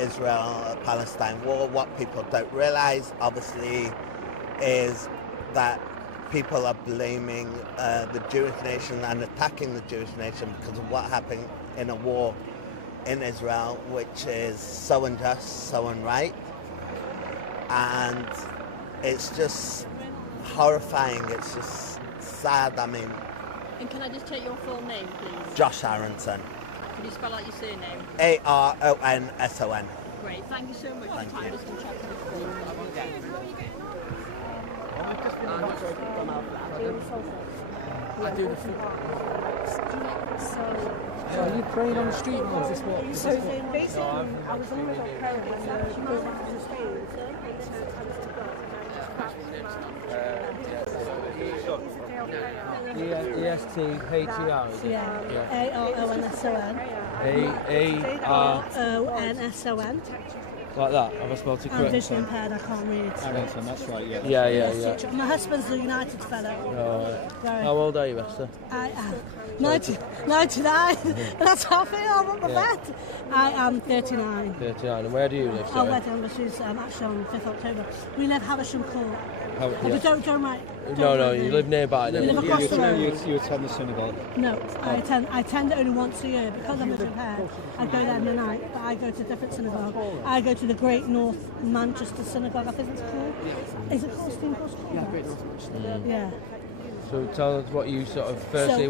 Israel-Palestine war. What people don't realise, obviously, is that people are blaming the Jewish nation and attacking the Jewish nation because of what happened in a war in Israel, which is so unjust, so unright, and it's just horrifying. It's just sad. I mean, and can I just take your full name, please? Josh Aronson. Can you spell out your surname? Aronson. Great, thank you so much for your time. Just going to check I do the food. So are you praying on the street, or is this what? Basically, I was always on prayer when she goes back to Spain. E-S-T-H-E-R. Yeah. A-R-O-N-S-O-N. A-R-O-N-S-O-N. Like that? Have I spelled it correctly? I'm visually impaired, I can't read. Aronson, that's right, yeah. Yeah. My husband's the United fellow. Oh. How old are you, Esther? I am 99. That's how I feel, I'm on my bed. I am 39. 39. And where do you live? Our wedding, which is actually on 5th October. We live Havisham Court. We don't right. No, you live nearby. We live across the road. You attend the synagogue? No, I attend it only once a year because I'm impaired. I go there in the night, but I go to a different synagogue. I go to the Great North Manchester Synagogue, I think it's called. Is it called Steam Cross? Yeah, Great North Manchester. Yeah. So tell us what you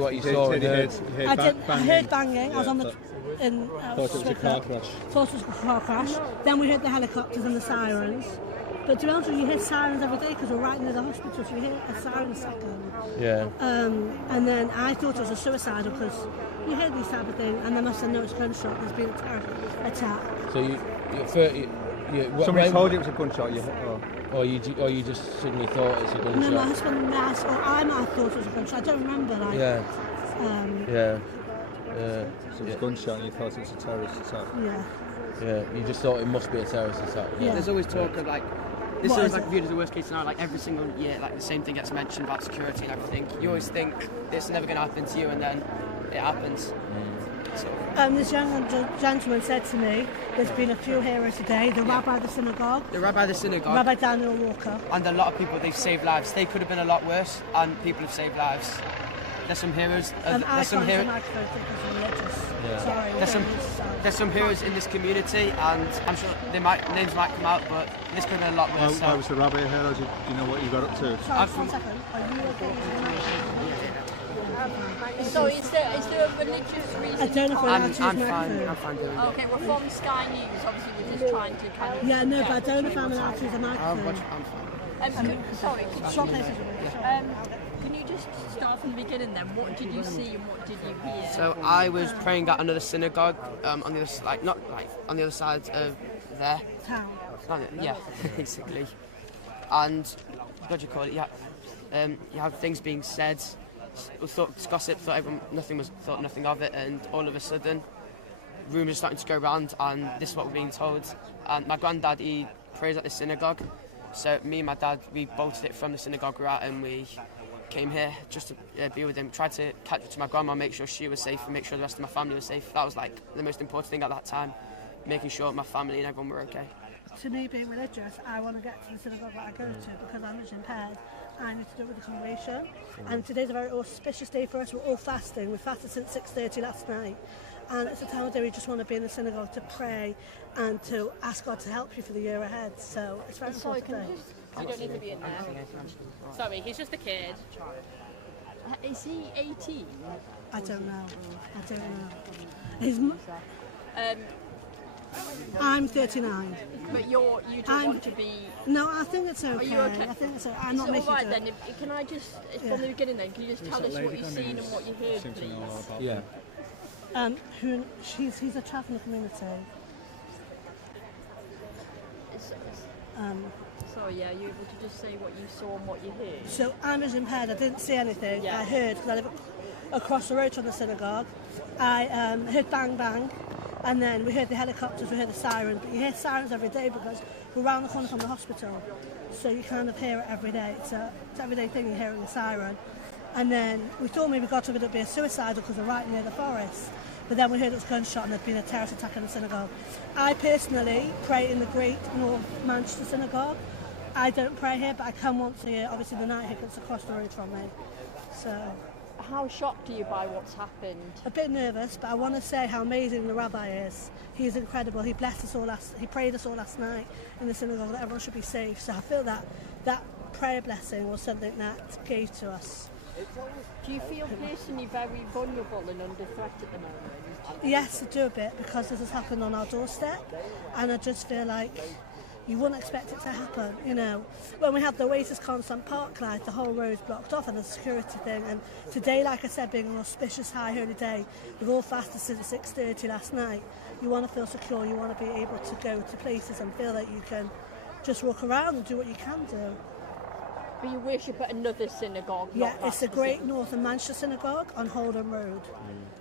what you saw and heard. I heard banging. I was on the. Thought it was a car crash. Thought it was a car crash. Then we heard the helicopters and the sirens. But to be honest with you, hear sirens every day because we're right near the hospital, so you hear a siren a second. Yeah. And then I thought it was a suicidal because you hear these type of things, and then I said, no, it's gunshot, there's been a terror attack. So somebody told you it was a gunshot, or you just suddenly thought it's a gunshot? No, my husband and I might have thought it was a gunshot, I don't remember. So it was a gunshot and you thought it was a terrorist attack? Yeah, you just thought it must be a terrorist attack. Yeah. There's always talk of this is viewed as the worst case scenario, every single year, the same thing gets mentioned about security and everything. You always think this is never going to happen to you, and then it happens. This young gentleman said to me, there's been a few here today, the rabbi of the synagogue. Rabbi Daniel Walker. And a lot of people, they've saved lives. They could have been a lot worse, and people have saved lives. There's some heroes. There's some heroes in this community, and I'm sure names might come out, but this could have been a lot worse. Why was the rabbi here? Do you know what you got up to? Sorry, 1 second. Are you okay? So is there a religious reason? I don't know if I'm fine doing it. Okay, we're from Sky News. Obviously, we're just trying to kind of... Yeah, no, but I don't know if I'm allowed to use a microphone. I'm fine. Can you just start from the beginning then? What did you see and what did you hear? So I was praying at another synagogue on the other on the other side of there. Town. Yeah, basically. And what do you call it? Yeah, you have things being said. We thought gossip. Thought nothing of it, and all of a sudden, rumours starting to go around, and this is what we're being told. And my granddad, he prays at the synagogue. So me and my dad, we bolted it from the synagogue we're at, and we came here just to be with him. Tried to catch up to my grandma, make sure she was safe and make sure the rest of my family was safe. That was the most important thing at that time, making sure my family and everyone were okay. To me, being religious, I want to get to the synagogue that I go to because I'm visually impaired. I need to do it with the congregation. And today's a very auspicious day for us. We're all fasting. We fasted since 6:30 last night. And it's a time of day we just want to be in the synagogue to pray and to ask God to help you for the year ahead. So it's very important day. You don't need to be in there. Sorry, he's just a kid. Is he 18? I don't know. I'm 39. But you don't want to be... No, I think it's okay. Are you okay? I think it's okay. I'm not making it. Then, can I just, from the beginning then, can you just tell us what you've seen and what you heard, please? Yeah. He's a child from the community. Sorry, are you able to just say what you saw and what you heard? So I'm visually impaired. I didn't see anything. Yeah. I heard, because I live across the road from the synagogue. I heard bang bang, and then we heard the helicopters, we heard the sirens. But you hear sirens every day because we're around the corner from the hospital, so you kind of hear it every day. It's an everyday thing, you're hearing the siren. And then we thought maybe God told it would be a suicidal because we're right near the forest. But then we heard it was gunshot and there'd been a terrorist attack in the synagogue. I personally pray in the Great North Manchester Synagogue. I don't pray here, but I come once a year. Obviously the night here, it's across the road from me. So How shocked are you by what's happened? a bit nervous, but I want to say how amazing the rabbi is. He's incredible. He blessed us all he prayed us all last night in the synagogue that everyone should be safe. So I feel that prayer blessing was something that gave to us. Do you feel personally very vulnerable and under threat at the moment? Yes, I do a bit, because this has happened on our doorstep, and I just feel like you wouldn't expect it to happen, you know. When we had the Oasis Constant Park light, the whole road's blocked off and the security thing, and today, like I said, being an auspicious high holy day, we've all fasted since 6:30 last night, you want to feel secure, you want to be able to go to places and feel that you can just walk around and do what you can do. But you worship at another synagogue? Yeah, it's the Great North Manchester Synagogue on Holden Road.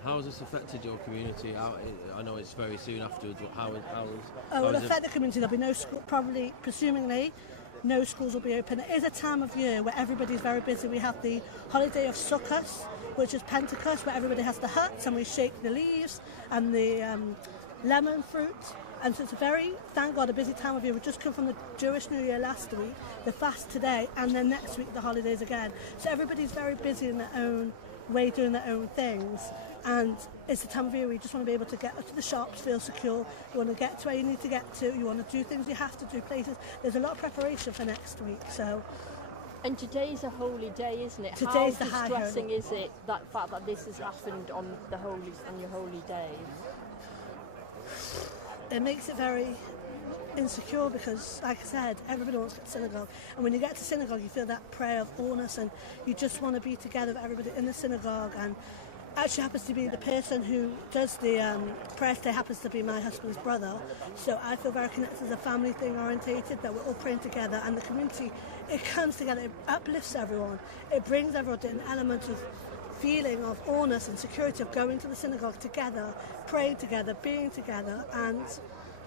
How has this affected your community? I know it's very soon afterwards, but how is Oh, it'll affect the community. There'll be no school, probably, presumably, no schools will be open. It is a time of year where everybody's very busy. We have the holiday of Sukkot, which is Pentecost, where everybody has the huts and we shake the leaves and the lemon fruit. And so it's a very, thank God, a busy time of year. We've just come from the Jewish New Year last week, the fast today, and then next week the holidays again. So everybody's very busy in their own way, doing their own things. And it's a time of year where you just want to be able to get to the shops, feel secure. You want to get to where you need to get to. You want to do things you have to do, places. There's a lot of preparation for next week. So. And today's a holy day, isn't it? Today's How the high distressing is it, that fact that this has happened on your holy day? It makes it very insecure because, like I said, everybody wants to get to synagogue. And when you get to synagogue, you feel that prayer of allness and you just want to be together with everybody in the synagogue. And actually happens to be the person who does the prayer today happens to be my husband's brother. So I feel very connected as a family thing orientated, that we're all praying together. And the community, it comes together, it uplifts everyone. It brings everyone to an element of feeling of allness and security of going to the synagogue together, praying together, being together, and,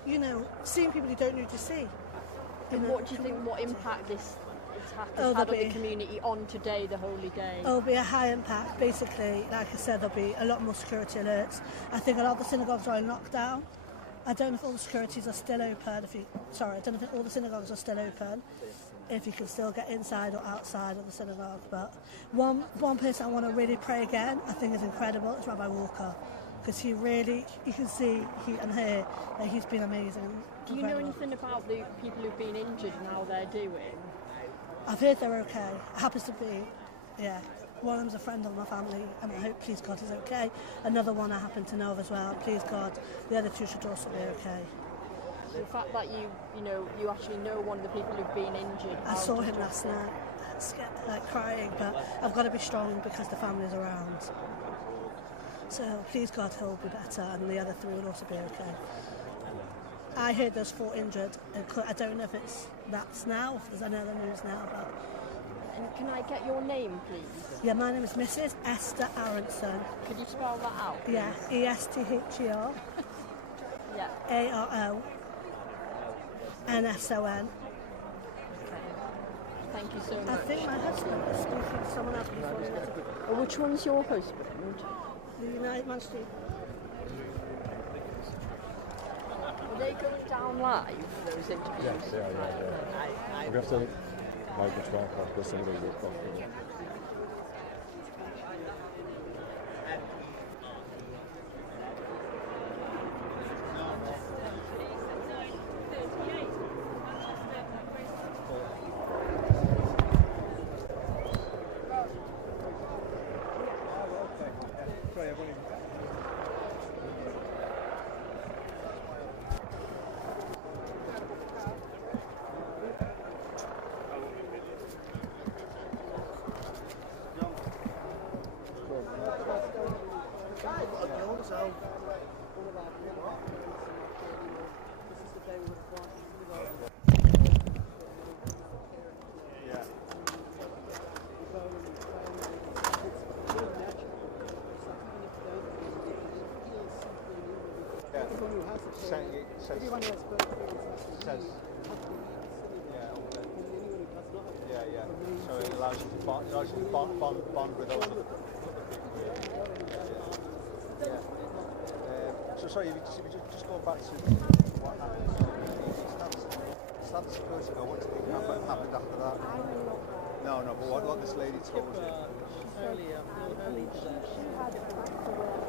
you know, seeing people you don't usually see. And what do you think, what impact this has had on the community on today, the holy day? It'll be a high impact. Basically, like I said, there'll be a lot more security alerts. I think a lot of the synagogues are in lockdown. I don't know if all the securities are still open. I don't know if all the synagogues are still open, if you can still get inside or outside of the synagogue. But one person I want to really pray again, I think is incredible, is Rabbi Walker. Because he really, you can see and hear that he's been amazing. Do you know anything about the people who've been injured and how they're doing? I've heard they're okay. It happens to be, yeah. One of them's a friend of my family, and I hope, please God, he's okay. Another one I happen to know of as well. Please God, the other two should also be okay. The fact that you actually know one of the people who've been injured. I saw him last night, scared, like crying, but I've got to be strong because the family's around. So please God, he'll be better, and the other three will also be okay. I heard there's 4 injured. I don't know if that's now, if there's any other news now, but. And can I get your name, please? Yeah, my name is Mrs. Esther Aronson. Could you spell that out, please? Yeah, E-S-T-H-E-R. Yeah. A-R-O-N-S-O-N. Thank you so much. I think my husband is speaking to someone else before. Which one's your husband? The United Manchester. Are they going down live, those interviews? Yeah. We have to make the track off this and we look off. Yeah. So it allows you to bond with all the people. Yeah. So sorry, if you just go back to what happened. Stand security ago, what do you think happened after that? No, but what this lady told you? Earlier today. She had back to work.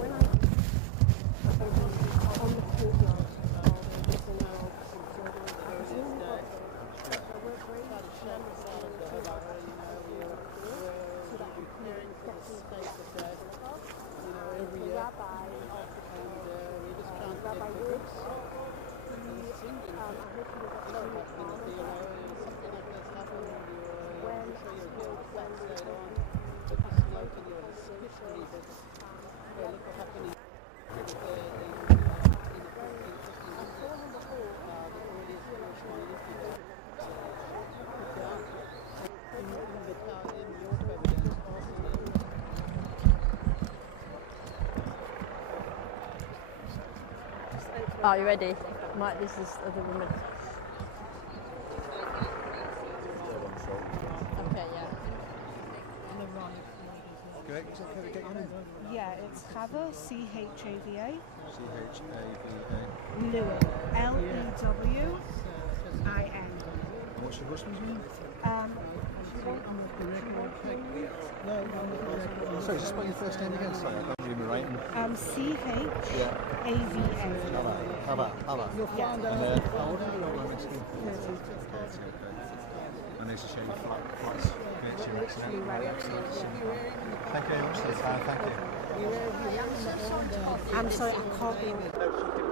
When I on the courtyard Are you ready? Mike, this is other woman. Okay, yeah. Okay, is it okay to get your name? yeah, it's Chava, C-H-A-V-A. C-H-A-V-A. Lewin, L-E-W-I-N. And what's your husband's name? Sorry, just spell your first name again. Sorry, I can't read my writing. C-H-A-V-A. Hava. You'll find And how old are you? I'm asking. 30. And there's a shade of flats. It's your accident. Thank you very much for the time. Thank you. I'm sorry, I can't hear it.